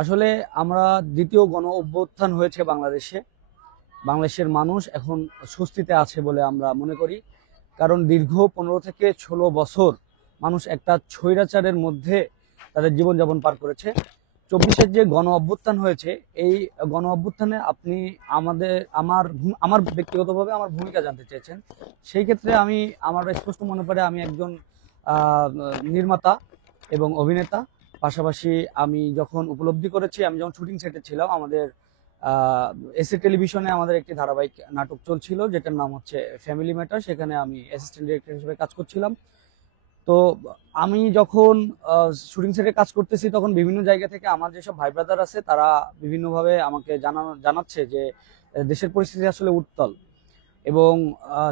আসলে আমরা দ্বিতীয় গণ অভ্যুত্থান হয়েছে বাংলাদেশে। বাংলাদেশের মানুষ এখন স্বস্তিতে আছে বলে আমরা মনে করি। কারণ দীর্ঘ 15 থেকে 16 বছর মানুষ একটা স্বৈরাচারের মধ্যে তাদের জীবনযাপন পার করেছে। 24-এর যে গণ অভ্যুত্থান হয়েছে, এই গণ অভ্যুত্থানে আপনি আমার ব্যক্তিগতভাবে আমার ভূমিকা জানতে চেয়েছেন। সেই ক্ষেত্রে আমার স্পষ্ট মনে পড়ে আমি একজন নির্মাতা এবং অভিনেতা। পাশাপাশি আমি যখন উপলব্ধি করেছি, আমি যখন শুটিং সেটে ছিলাম, আমাদের এসএ টেলিভিশনে আমাদের একটি ধারাবাহিক নাটক চলছিল যেটার নাম হচ্ছে ফ্যামিলি ম্যাটার। সেখানে আমি অ্যাসিস্ট্যান্ট ডিরেক্টর হিসেবে কাজ করছিলাম। তো আমি যখন শুটিং সেটে কাজ করতেছি, তখন বিভিন্ন জায়গা থেকে আমার যেসব ভাই ব্রাদার আছে তারা বিভিন্নভাবে আমাকে জানাচ্ছে যে দেশের পরিস্থিতি আসলে উত্তাল এবং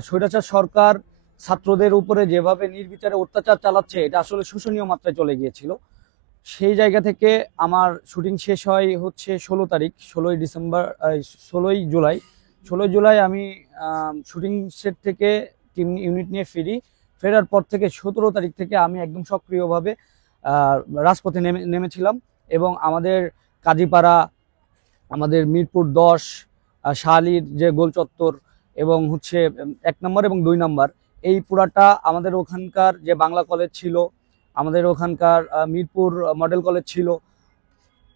স্বৈরাচার সরকার ছাত্রদের উপরে যেভাবে নির্বিচারে অত্যাচার চালাচ্ছে, এটা আসলে শোষণীয় মাত্রায় চলে গিয়েছিল। সেই জায়গা থেকে আমার শুটিং শেষ হয় হচ্ছে 16 তারিখ, 16 ডিসেম্বর, 16 জুলাই। 16 জুলাই আমি শুটিং সেট থেকে টিম ইউনিট নিয়ে ফেরার পর থেকে 17 তারিখ থেকে আমি একদম সক্রিয়ভাবে রাজপথে নেমেছিলাম এবং আমাদের কাজীপাড়া, আমাদের মিরপুর 10, শাহালির যে গোল চত্বর এবং হচ্ছে 1 নম্বর এবং 2 নম্বর, এই পুরাটা আমাদের ওখানকার যে বাংলা কলেজ ছিল, আমাদের ওখানকার মিরপুর মডেল কলেজ ছিল,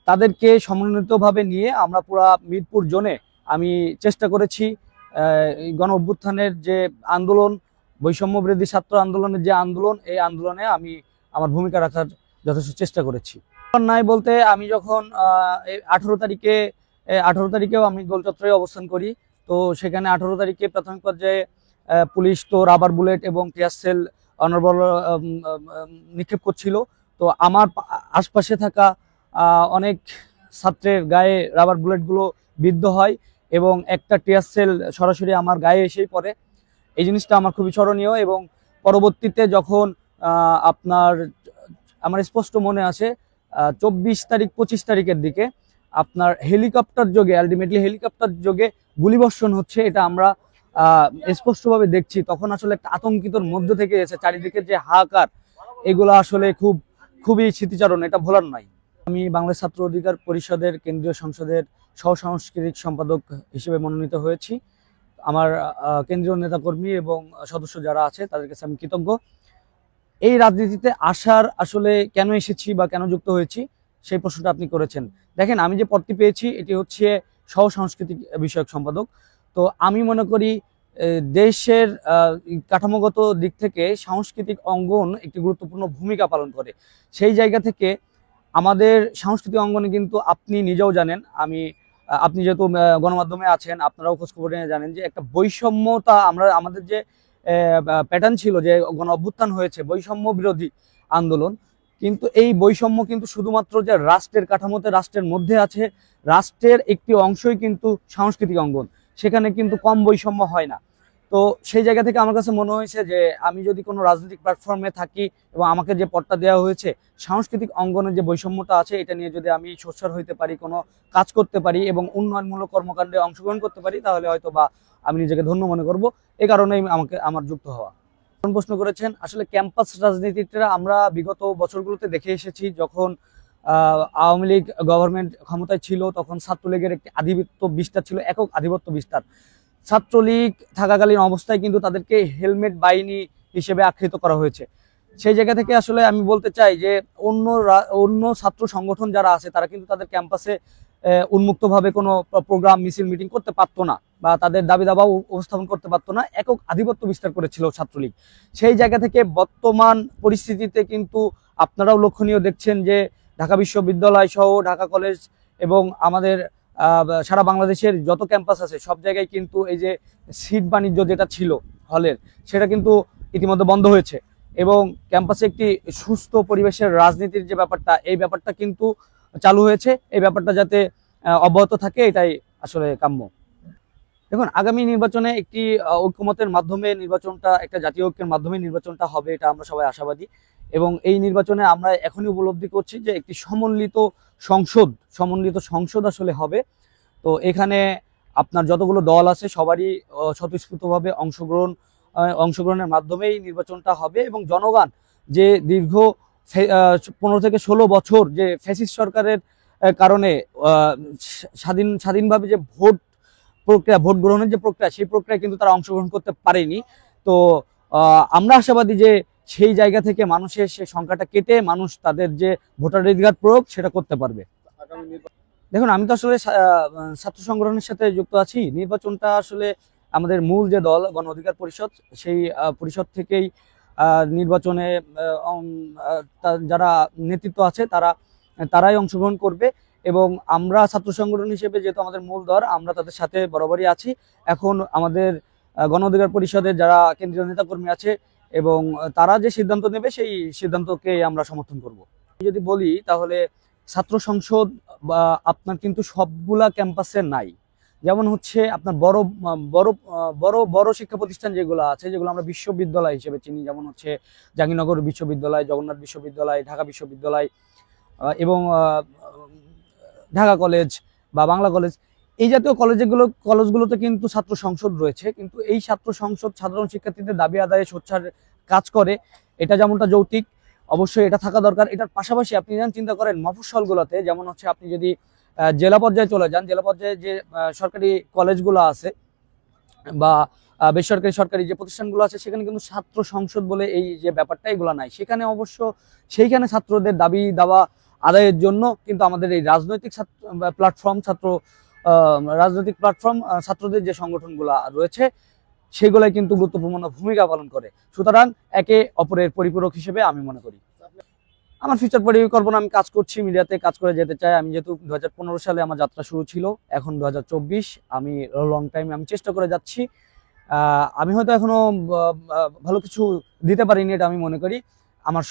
তাদেরকে সমন্বিতভাবে নিয়ে আমরা পুরা মিরপুর জোনে আমি চেষ্টা করেছি এই গণ অভ্যুত্থানের যে আন্দোলন, বৈষম্য বিরোধী ছাত্র আন্দোলনের যে আন্দোলন, এই আন্দোলনে আমি আমার ভূমিকা রাখার যথেষ্ট চেষ্টা করেছি। নাই বলতে, আমি যখন 18 তারিখে 18 তারিখেও আমি গোলচত্বরে অবস্থান করি। তো সেখানে 18 তারিখে প্রাথমিক পর্যায়ে পুলিশ তো রাবার বুলেট এবং টিয়ার সেল অনর্বল নিক্ষেপ করছিল। তো আমার আশপাশে থাকা অনেক ছাত্রের গায়ে রাবার বুলেটগুলো বিদ্ধ হয় এবং একটা টিয়ার সেল সরাসরি আমার গায়ে এসেই পড়ে। এই জিনিসটা আমার খুবই স্মরণীয়। এবং পরবর্তীতে যখন আপনার আমার স্পষ্ট মনে আছে 24 তারিখ 25 তারিখের দিকে আপনার হেলিকপ্টার যোগে, আলটিমেটলি হেলিকপ্টার যোগে গুলিবর্ষণ হচ্ছে, এটা আমরা স্পষ্টভাবে দেখছি। তখন আসলে একটা আতঙ্কিতর মধ্যে থেকে এসে চারিদিকে যে হাহাকার, এগুলো আসলে খুবই স্মৃতিচারণ, এটা ভোলার নয়। আমি বাংলাদেশ ছাত্র অধিকার পরিষদের কেন্দ্রীয় সংসদের সহ সাংস্কৃতিক সম্পাদক হিসেবে মনোনীত হয়েছি। আমার কেন্দ্রীয় নেতাকর্মী এবং সদস্য যারা আছে তাদের কাছে আমি কৃতজ্ঞ। এই রাজনীতিতে আসার আসলে কেন এসেছি বা কেন যুক্ত হয়েছি, সেই প্রশ্নটা আপনি করেছেন। দেখেন, আমি যে পদটি পেয়েছি এটি হচ্ছে সহ সাংস্কৃতিক বিষয়ক সম্পাদক। তো আমি মনে করি দেশের কাঠামোগত দিক থেকে সাংস্কৃতিক অঙ্গন একটি গুরুত্বপূর্ণ ভূমিকা পালন করে। সেই জায়গা থেকে আমাদের সাংস্কৃতিক অঙ্গনে কিন্তু আপনি নিজেও জানেন, আপনি যেহেতু গণমাধ্যমে আছেন, আপনারাও খোঁজখবর নিয়ে জানেন যে একটা বৈষম্যতা, আমাদের যে প্যাটার্ন ছিল যে গণ অভ্যুত্থান হয়েছে বৈষম্য বিরোধী আন্দোলন, কিন্তু এই বৈষম্য কিন্তু শুধুমাত্র যে রাষ্ট্রের কাঠামোতে, রাষ্ট্রের মধ্যে আছে, রাষ্ট্রের একটি অংশই কিন্তু সাংস্কৃতিক অঙ্গন, সেখানে কিন্তু কম বৈষম্য হয় না। তো সেই জায়গা থেকে আমার কাছে মনে হয়েছে যে আমি যদি কোনো রাজনৈতিক প্ল্যাটফর্মে থাকি এবং আমাকে যে পদটা দেওয়া হয়েছে, সাংস্কৃতিক অঙ্গনের যে বৈষম্যতা আছে এটা নিয়ে যদি আমি সোচ্চার হইতে পারি, কোনো কাজ করতে পারি এবং উন্নয়নমূলক কর্মকাণ্ডে অংশগ্রহণ করতে পারি, তাহলে হয়তো বা আমি নিজেকে ধন্য মনে করব। এই কারণেই আমার যুক্ত হওয়া। প্রশ্ন করেছেন, আসলে ক্যাম্পাস রাজনীতিটা আমরা বিগত বছরগুলোতে দেখে এসেছি। যখন আওয়ামী লীগ গভর্নমেন্ট ক্ষমতায় ছিল, তখন ছাত্রলীগের একটি আধিপত্য বিস্তার ছিল, একক আধিপত্য বিস্তার। ছাত্রলীগ থাকাকালীন অবস্থায় কিন্তু তাদেরকে হেলমেট বাহিনী হিসেবে আখ্যায়িত করা হয়েছে। সেই জায়গা থেকে আসলে আমি বলতে চাই যে অন্য ছাত্র সংগঠন যারা আছে তারা কিন্তু তাদের ক্যাম্পাসে উন্মুক্তভাবে কোনো প্রোগ্রাম, মিছিল, মিটিং করতে পারতো না বা তাদের দাবি দাবাও উপস্থাপন করতে পারতো না। একক আধিপত্য বিস্তার করেছিল ছাত্রলীগ। সেই জায়গা থেকে বর্তমান পরিস্থিতিতে কিন্তু আপনারাও লক্ষণীয় দেখছেন যে ঢাকা বিশ্ববিদ্যালয় সহ ঢাকা কলেজ এবং আমাদের সারা বাংলাদেশের যত ক্যাম্পাস আছে সব জায়গায় কিন্তু এই যে সিট বাণিজ্য যেটা ছিল হলের, সেটা কিন্তু ইতিমধ্যে বন্ধ হয়েছে এবং ক্যাম্পাসে একটি সুস্থ পরিবেশের রাজনীতির যে ব্যাপারটা, এই ব্যাপারটা কিন্তু চালু হয়েছে। এই ব্যাপারটা যাতে অব্যাহত থাকে, এটাই আসলে কাম্য। দেখুন, আগামী নির্বাচনে একটি ঐক্যমতের মাধ্যমে নির্বাচনটা, একটা জাতীয় ঐক্যের মাধ্যমে নির্বাচনটা হবে, এটা আমরা সবাই আশাবাদী। এবং এই নির্বাচনে আমরা এখনই উপলব্ধি করছি যে একটি সমন্বিত সংসদ আসলে হবে। তো এখানে আপনার যতগুলো দল আছে সবারই স্বতঃস্ফূর্তভাবে অংশগ্রহণের মাধ্যমেই নির্বাচনটা হবে এবং জনগণ যে দীর্ঘ 15 থেকে 16 বছর যে ফ্যাসিস্ট সরকারের কারণে স্বাধীনভাবে যে ভোট গ্রহণের যে প্রক্রিয়া, সেই প্রক্রিয়া কিন্তু তারা অংশগ্রহণ করতে পারেনি। তো আমরা আশাবাদী যে সেই জায়গা থেকে মানুষের সে সংখ্যাটা কেটে মানুষ তাদের যে ভোটাধিকার প্রয়োগ সেটা করতে পারবে। দেখুন, আমি তো আসলে ছাত্র সংগঠনের সাথে যুক্ত আছি। নির্বাচনটা আসলে আমাদের মূল যে দল গণ অধিকার পরিষদ, সেই পরিষদ থেকেই নির্বাচনে যারা নেতৃত্ব আছে তারাই অংশগ্রহণ করবে। এবং আমরা ছাত্র সংগঠন হিসেবে যেহেতু আমাদের মূল দল, আমরা তাদের সাথে বরাবরই আছি। এখন আমাদের গণ অধিকার পরিষদের যারা কেন্দ্রীয় নেতাকর্মী আছে এবং তারা যে সিদ্ধান্ত নেবে সেই সিদ্ধান্তকে আমরা সমর্থন করব। যদি বলি তাহলে ছাত্র সংসদ বা আপনার কিন্তু সবগুলা ক্যাম্পাসে নাই। যেমন হচ্ছে আপনার বড় বড় বড় বড় শিক্ষা প্রতিষ্ঠান যেগুলো আছে, যেগুলো আমরা বিশ্ববিদ্যালয় হিসেবে চিনি, যেমন হচ্ছে জাহাঙ্গীরনগর বিশ্ববিদ্যালয়, জগন্নাথ বিশ্ববিদ্যালয়, ঢাকা বিশ্ববিদ্যালয় এবং ঢাকা কলেজ বা বাংলা কলেজ, এই জাতীয় কলেজগুলোতে কিন্তু ছাত্র সংসদ রয়েছে। কিন্তু এই ছাত্র সংসদ সাধারণ শিক্ষার্থীদের দাবি আদায়ে সোচ্চার কাজ করে। এটা যেমনটা যৌক্তিক, অবশ্যই এটা থাকা দরকার। এটার পাশাপাশি আপনি যেন চিন্তা করেন মফস্বলগুলোতে, যেমন হচ্ছে আপনি যদি জেলা পর্যায়ে চলে যান, জেলা পর্যায়ে যে সরকারি কলেজগুলো আছে বা বেসরকারি সরকারি যে প্রতিষ্ঠানগুলো আছে, সেখানে কিন্তু ছাত্র সংসদ বলে এই যে ব্যাপারটা, এগুলো নাই। সেখানে অবশ্য সেইখানে ছাত্রদের দাবি দাওয়া আদায়ের জন্য কিন্তু আমাদের এই রাজনৈতিক প্ল্যাটফর্ম ছাত্রদের যে সংগঠনগুলো রয়েছে সেগুলাই কিন্তু গুরুত্বপূর্ণ ভূমিকা পালন করে। সুতরাং একে অপরের পরিপূরক হিসেবে আমি মনে করি। আমার ফিউচার পরিকল্পনা, আমি কাজ করছি, মিডিয়াতে কাজ করে যেতে চাই। আমি যেহেতু 2015 সালে আমার যাত্রা শুরু ছিল, এখন 2024, আমি লং টাইম আমি চেষ্টা করে যাচ্ছি। আমি হয়তো এখনো ভালো কিছু দিতে পারিনি, এটা আমি মনে করি। আমার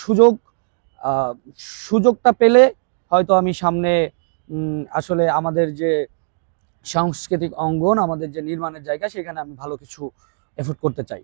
সুযোগটা পেলে হয়তো আমি সামনে আসলে আমাদের যে সাংস্কৃতিক অঙ্গন, আমাদের যে নির্মাণের জায়গা, সেখানে আমি ভালো কিছু এফোর্ট করতে চাই।